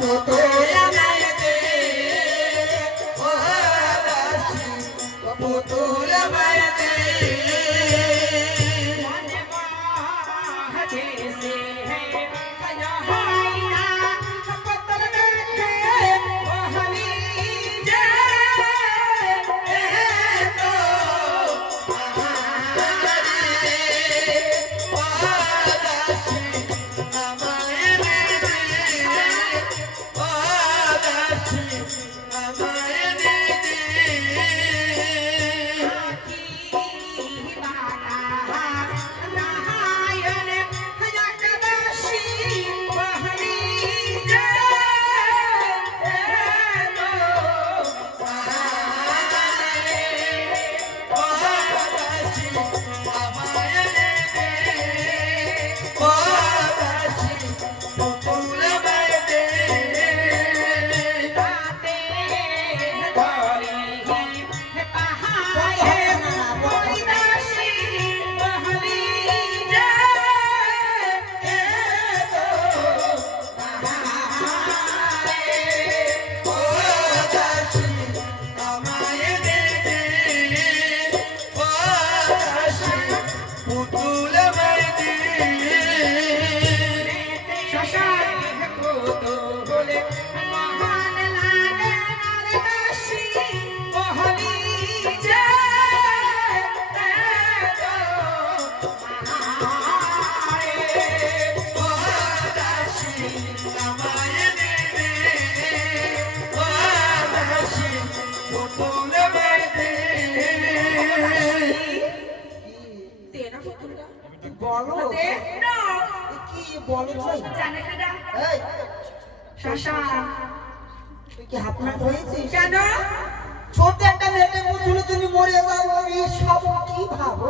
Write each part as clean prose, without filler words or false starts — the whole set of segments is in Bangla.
পুতুল আমায় দে ও দাসী পুতুল আমায় দে ছোট একটা মেয়েকে পুতুলে তুমি মরে যাও এই সব কি ভাবো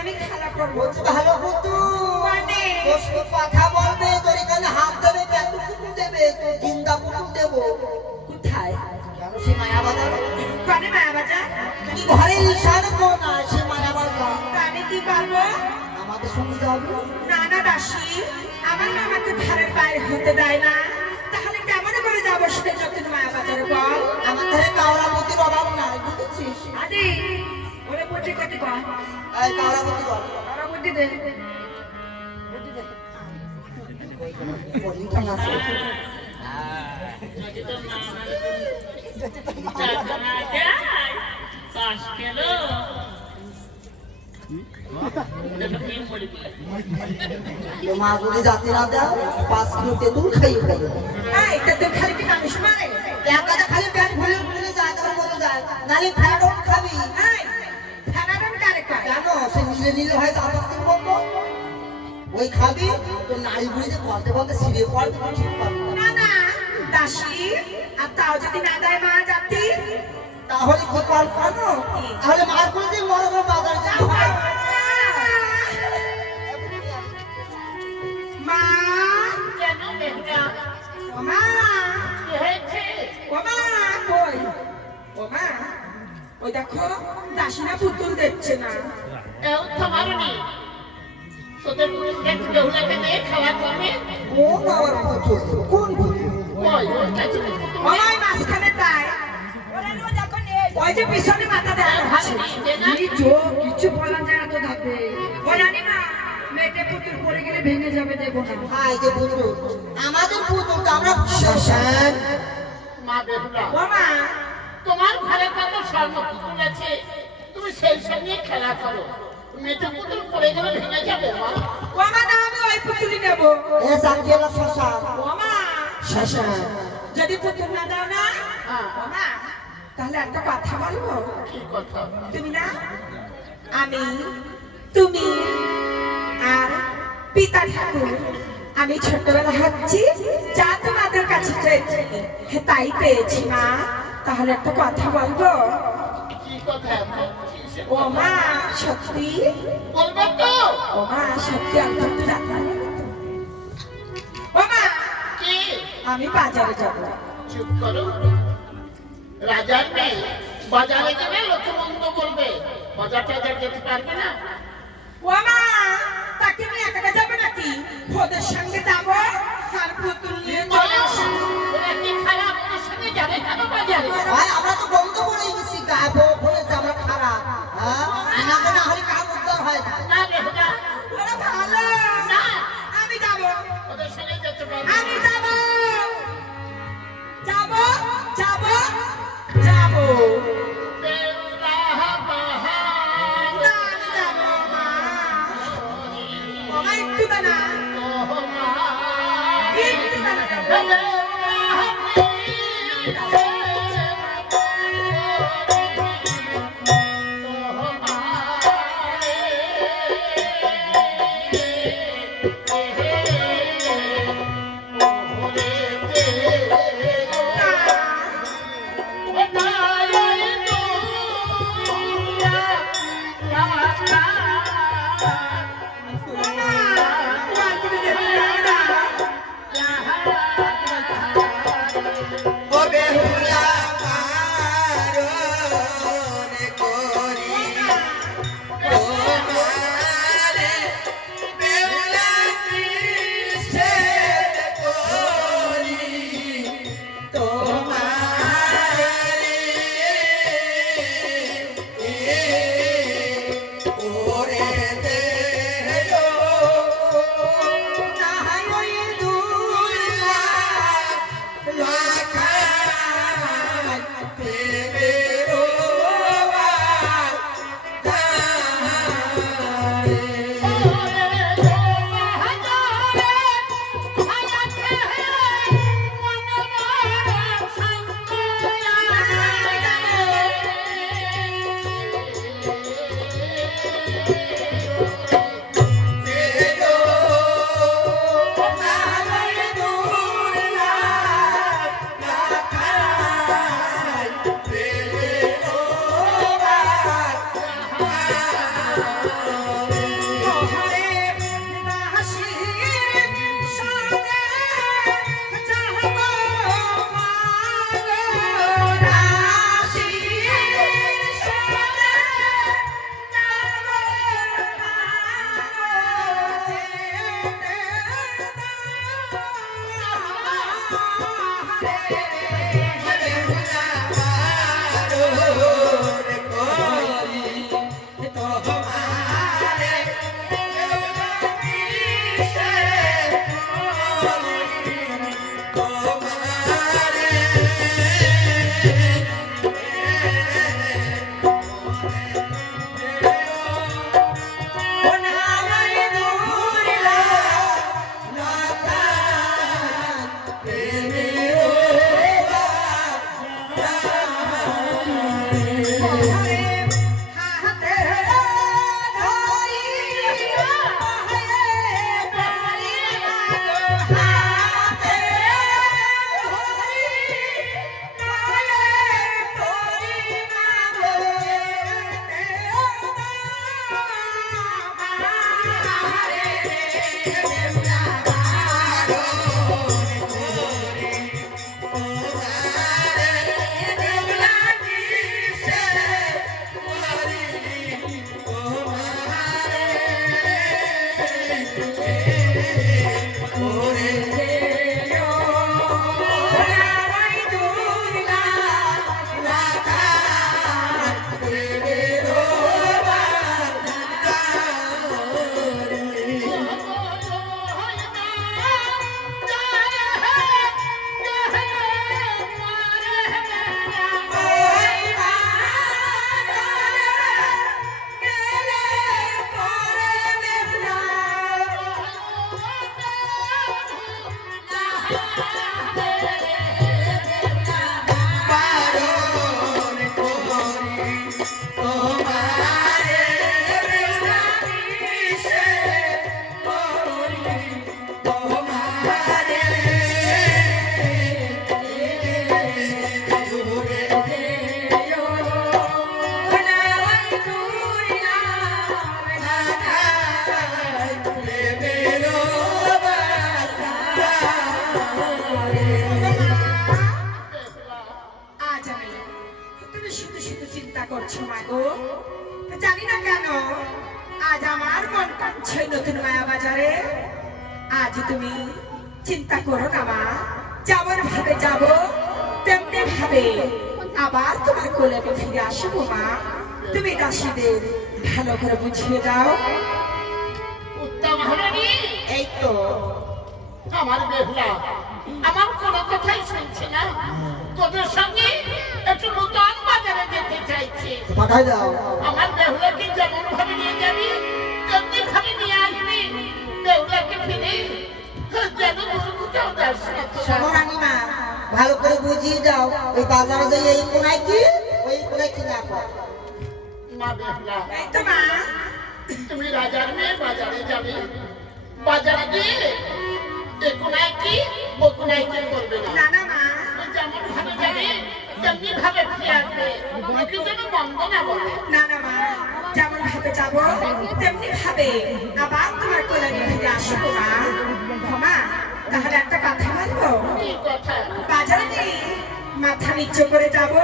আমি খেলা করবো ভালো পুতুল কথা বলবে তোর এখানে হাত দেবে পুতুল দেবে তো জিন্দা পুতুল দেবো কোথায় কেন সে মায়া বাজার মায়া বাজার তুমি ঘরে ইশারা করো না সে মায়া বাজার আমি কি করবো আমাদের সঙ্গে যাবো না না দাসী আমার মামাকে ঘরের বাইরে হতে দেয় না তাহলে কেমন করে যাবো সেটা যখন মায়া বাজারে বল আমার ঘরে কাওড়াপতির অভাব নাই বুঝেছিস আদি ওরে পচে কেটে কর এই কাওড়াপতি বল কাওড়াপতি দে বলি কেন আছে পাস কেলো মাগুলি জাতি না দাও 5 কিলো তেঁতুল খাইয়ে ফেলো এই তেঁতুল খালি কি মানুষ মারে একাটা খালি পেট ভরে ভরে যায় তার মতো যায় নালে ফ্যানাডন খাবি এই ফ্যানাডন কারে খায় জানো সে নীলে নীলে হয় আপত্তি করব ওই খাবি তো নারী বুড়িতে বলতে বলতে সিঁড়ে পড়তে ঠিক পাবি না না দাসী আর তাও যদি না দেয় মা জাতি তাহলে কি কর পানো তাহলে মার করে দিয়ে বড় বড় বাজার যাও মা কেন বেটা ও মা কি হয়েছে ও মা কই ও মা ওই দেখো দাসিনা পুতুল দেখছে না এও থামারনি তোদের পুতুলকে দেউলাতে নিয়ে খাওয়া করবে ও বাবার পুতুল কোন পুতুল ওই ওই মাঝখানে তাই ওই যে পিছনে মাথা দেয় কিছু বলা যায় না তো ধাপে ও জানি না মেটে পুতুল পড়ে গেলে ভেঙে যাবে দেবো না ভাই যে পুতুল আমাদের পুতুল তো আমরা শ্মশান মা বেহুলা ও মা তোমার ঘরে কত স্বর্ণ পুতুল আছে তুমি সেই সব নিয়ে খেলা করো মেটে পুতুল পড়ে গেলে ভেঙে যাবে মা ও মা না আমি ওই পুতুলই নেব এ সাকিলা শ্মশান ও মা শ্মশান যদি পুতুল না দাও না ও মা তাহলে একটা কথা বলবো কি কথা তুমি না আমি তুমি আর পিতা ঠাকুর আমি ছোটবেলা হচ্ছি যা তোমাদের কাছে চেয়েছি তাই পেয়েছি মা তাহলে একটা কথা বলবো কি কথা ও মা সত্যি বলবে তো ও মা সত্যি আমি তো জানি ও মা কি আমি বাজারে যাব চুপ করো রাজার মেয়ে বাজারে গেলে লোকে মন্দ বলবে বাজার টাজার যেতে পারবে না ও মা তাকে নিয়ে একা যাবে নাকি ওদের সঙ্গে যাবো আর চিন্তা করো না মা, যাবার ভাবে যাব তেমনি ভাবে আবার তোমার কোলে আমি ফিরে আসবো মা। তুমি দাসীদের ভালো করে বুঝিয়ে দাও। উত্তম হরণী, এই তো আমার বেহুলা আমার কোনো কথাই শুনছে না। তোদের সঙ্গে একটু নতুন বাজারে যেতে চাইছে। আমার বেহুলাকে যেমন ভাবে নিয়ে যাবি তেমনি ভাবে নিয়ে আসবি। বেহুলাকে ফিরে যেন কোথাও যাস না। ভালো করে বুঝিয়ে দাও ওই বাজারে যে এই কোনায় কি ওই কোনায় কি না কর মা বেহুলা এই তো মা তুমি রাজার মেয়ে বাজারে যাবে বাজারে গিয়ে এ কোনায় কি ও কোনায় কি করবে না না না মা যেমন ভাবে যাবে তেমনি ভাবে ফিরে আসবে ওকে যেন মন্দ না বলে না না মা যেমন ভাবে যাবো তেমনি ভাবে আবার তোমার কোলে নিয়ে ফিরে আসবো মা মা তাহলে একটা কথা বলবো কি কথা বাজারে গিয়ে মাথা নিচু করে যাবো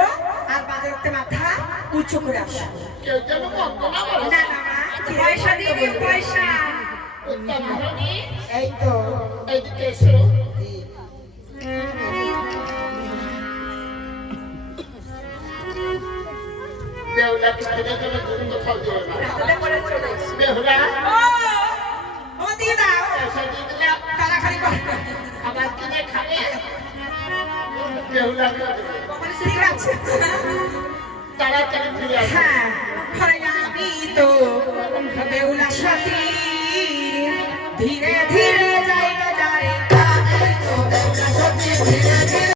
আর বাজারতে মাথা উঁচু করে আসবো কেউ যেন মন্দ না বলে না না মা পয়সা দিয়ে দিন পয়সা উত্তমহারানী এই তো এইদিকে এসো বেহুলাকে ছেড়ে গেলে দূর কোথাও যেও না তাহলে পরে চলে এসো। বেহুলা ও ও দিয়ে দাও এসে দিয়ে দিলাম তাড়াতাড়ি করে আবার কিনে খাবে বেহুলাকে দেবে। ঠিক আছে তাড়াতাড়ি ফিরে আসবে হ্যাঁ হয় আমি তো বেউলা সাথী ধীরে ধীরে